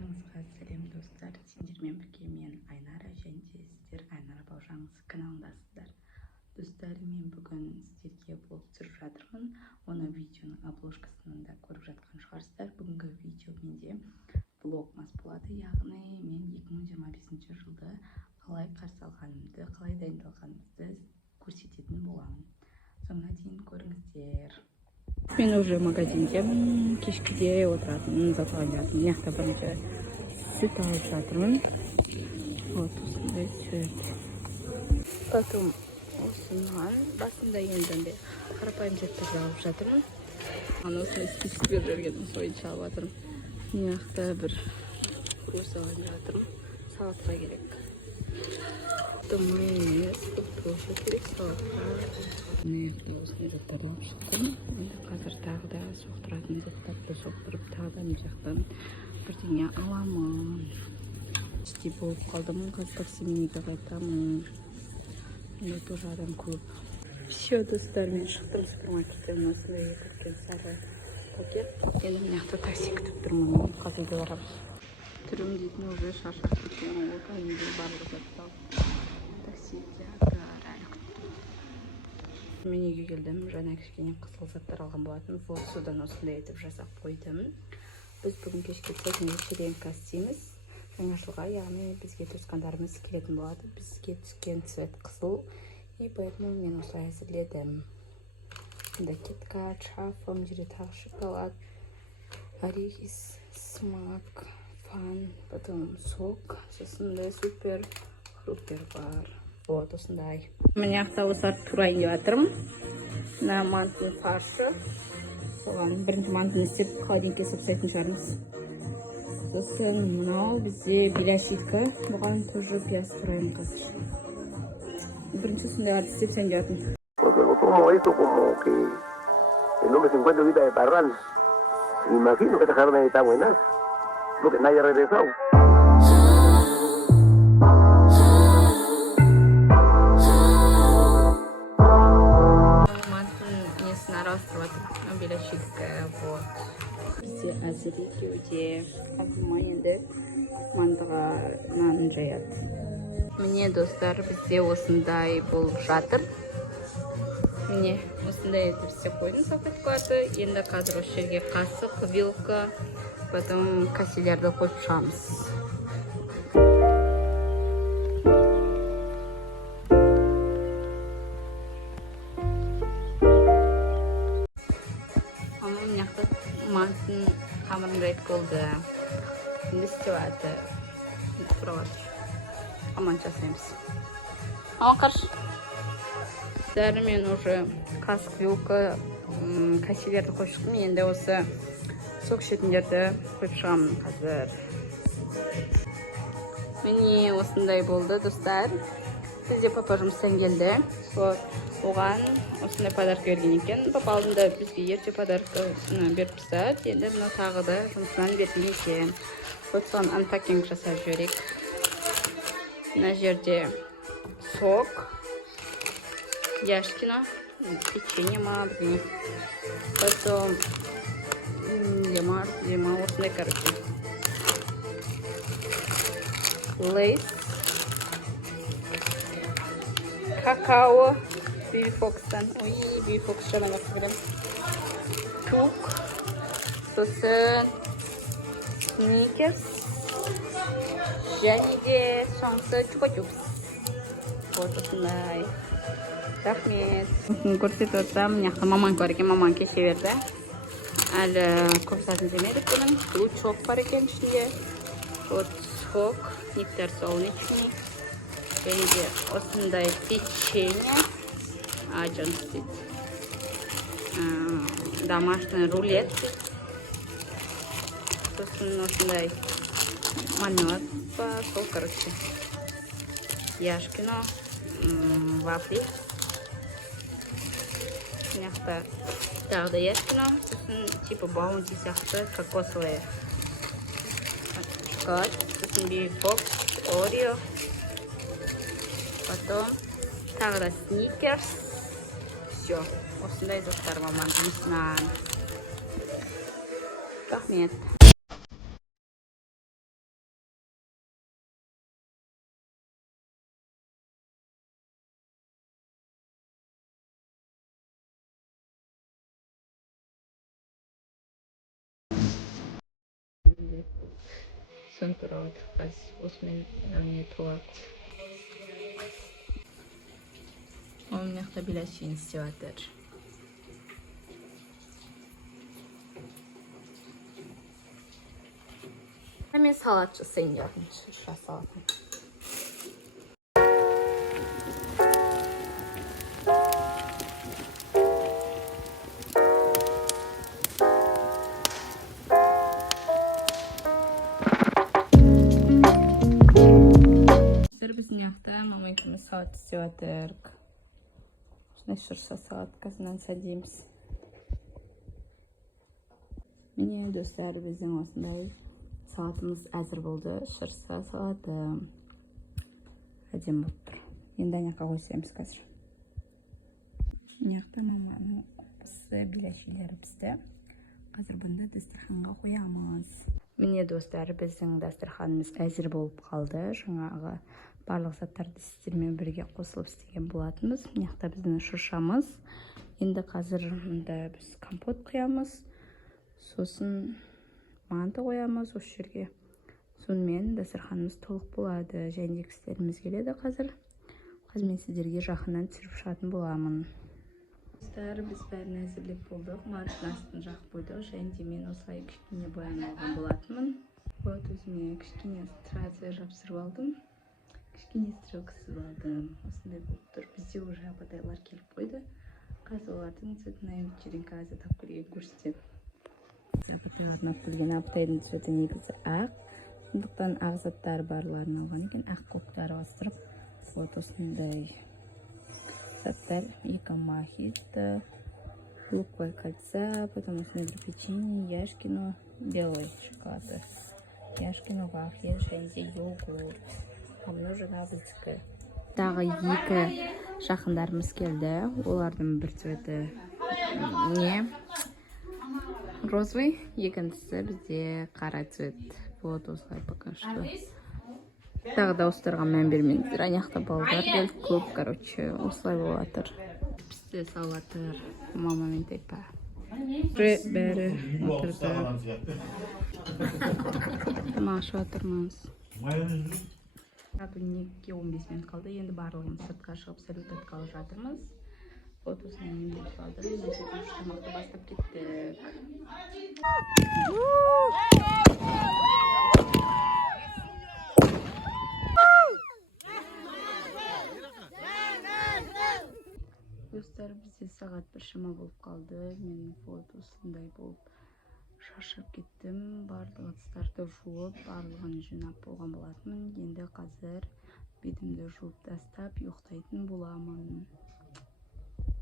Барларыңызға сәлем достар. Сендермен бірге мен Айнара және сіздер Айнара Бауыржанов каналындасыздар. Достар, мен бүгін сіздерге блог түсіріп жатырмын. Оны видеоның обложкасынан да көріп жатқан шығарсыздар. Бүгінгі видео менде блогмас болады. Яғни мен 2025 жылды қалай қарсы алғанымды, қалай дайындалғанымызды көрсететін боламын. Соңына дейін көріңіздер. Мен уже магазиндемін, кешкіде отыратын, зат алып жатырмын. Мына бірінші сүт алып жатырмын. Вот осындай сүт. Потом осындан басында енді қарапайым заттарды алып жатырмын. Ана осындай список беріп жүрген сойынша алып жатырмын. Мына бір көз алып жатырмын. Салатқа керек. Майонез, тоже керек салатқа. Мен осындай заттарды алып шықтым. Енді қазір тағы да соқтыратын заттарды соқтырып, тағы да мына жақтан бірдеңе аламын. Іште болып қалдым, қазір таксименге қайтамын. Енді тоже адам көп. Все, достар, мен шықтым супермаркеттен. Осындай үлкен сары пакет. Енді мына жақта такси күтіп тұрмын. Қазір барамыз. Түрім дейтін уже шаршап кеткен. Ол кәдімгідей барлық затты алып таксиде әлі күттім. Мен үйге келдім. Жаңа кішкене қызыл заттар алған болатын. Вот содан осындай етіп жасап қойдым. Біз бүгін кешке вечеринка істейміз. Жаңа жылға, яғни бізге туысқандарымыз келетін болады. Бізге түскен цвет қызыл. И поэтому мен осылай әзірледім. Енді киткат, шафа, мына жерде тағы шоколад, орехис, смак, фан, потом сок, сосын да супер фруктер бар. Вот осындай. Міне осы турайын деп жатырмын. Мына мантының фаршы. Соған бірінші мантыны істеп холодильникке салып шығармыз. Сосын мынау бізде беляшитка. Бұған тоже пияз турайын қазір. Бірінші осындай істеп сән деп жатырмын. Como esto, como que el hombre se encuentra ahorita de Parral. Me imagino que esta carne está buena, porque nadie ha regresado. Бізде әзір екеуде енді мантыға нанын жаяды. Міне достар, бізде осындай болып жатыр. Міне осындай етіп істеп қойдым салфеткаларды. Енді қазір осы жерге қасық, вилка, потом каселерді қойып шығамыз. Мантын қамырын рет болды. Енді істеп аты. Аман жасаймыз. Аман қарш. Дәрі мен уже қасық, вилка, каселерді қойып шықтым. Енді осы сок ішетіндерді қойып шығамын қазір. Міне осындай болды, достар. Бізде папа жұмыстан келді. Оған осындай подарка берген екен. Папа алдында бізге ерте подарка беріп тастады. Енді мына тағы да жұмысынан берген екен. Соған анпакинг жасап жіберейік. Мына жерде сок, яшкино, печенье ма, потом лимар, осындай, короче. Лейс, какао, Бифокстан. Ой, Бифокс жаман жақсы білем. Тук, сосын сникерс, және де соңғысы чупа-чупс. Вот осындай. Рахмет. Көрсетіп отырсам, мына маман бар екен, маман кеше берді. Әлі көпсатын жемедік бұның. Лучок бар екен ішінде. Вот сок, нектар солнечный. Және де осындай печенье. Аджон дейді. Домашний рулет. Сосын осындай мармелад бар. Сол, короче. Яшкино, вафли. Мына тағы да яшкино. Сосын типа баунти сияқты кокосовый шоколад. Сосын бифокс, орео. Потом тағы да сникерс. Все, осындай заттар маман жұмысынан. Рахмет. деп сон турап атырбыз. Осымен эмне турап. Ол мынакта беляшин істеп атыр. Мен салат жасайын деп жатырмын. Шырша салатын. Biz mынакта мама екеуміз салат істеп жатырмыз. Осындай шырша салаткасынан садимыз. Міне достар, біздің осындай салатымыз әзір болды. Шырша салаты. Әдем болып тұр. Енді анаққа қойсаймыз қазір. Мынакта маманың қопысы беляшилері пісті. Қазір бұнда дастарханға қоямыз. Міне достар, біздің дастарханымыз әзір болып қалды. Жаңағы барлық заттарды сіздермен бірге қосылып істеген болатынбыз. Мынакта біздің шыршамыз. Енді қазір мұнда біз компот құямыз. Сосын манты қоямыз осы жерге. Сонымен дастарханымыз толық болады. Және кісілеріміз келеді қазір. Қазір мен сіздерге жақыннан түсіріп шығатын боламын. Достар, біз бәрін әзірлеп болдық. Марттың астын жақып қойдық. Және де мен осылай кішкене боянып алған болатынмын. Вот өзіме кішкене стразы жапсырып алдым. Кішкене стрелка сызып алдым. Осындай болып тұр. Бізде уже апатайлар келіп қойды. Қазір олардың цветная вечеринка азатап көрген көрсетем. Апатайларын алып келген. Апатайдың цветі негізі ақ. Сондықтан ақ заттар барларын алған екен. Ақ коктары бастырып. Вот осындай заттар. 2 мохито, луковое кольца, потом осындай бір печенье, Яшкино, белый шоколады. Яшкино вафля, және де йогурт. Умножена біздікі. Тағы 2 жақындарымыз келді. Олардың бір цветі розовый, екіншісі бізде қара цвет. Вот осылай пока что. Тағы дауыстарға мән бермеңіздер. Анақта балдар келіп көп, короче, осылай болатыр. Пісті салатыр мама мен тайпа. Бәрі отырды. Тамашып отырмыз. Түнекке 15 минут қалды. Енді барлығымыз сыртқа шығып салют атқалы жатырмыз. Вот осыны мен салдым. Тамақты бастап кеттік. Достар, бізде сағат 1 шама болып қалды. Мен вот осындай болып шаршап кеттім. Барлық ыдыстарды жуып, барлығын жинап болған болатынмын. Енді қазір бетімді жуып тастап, ұйықтайтын боламын.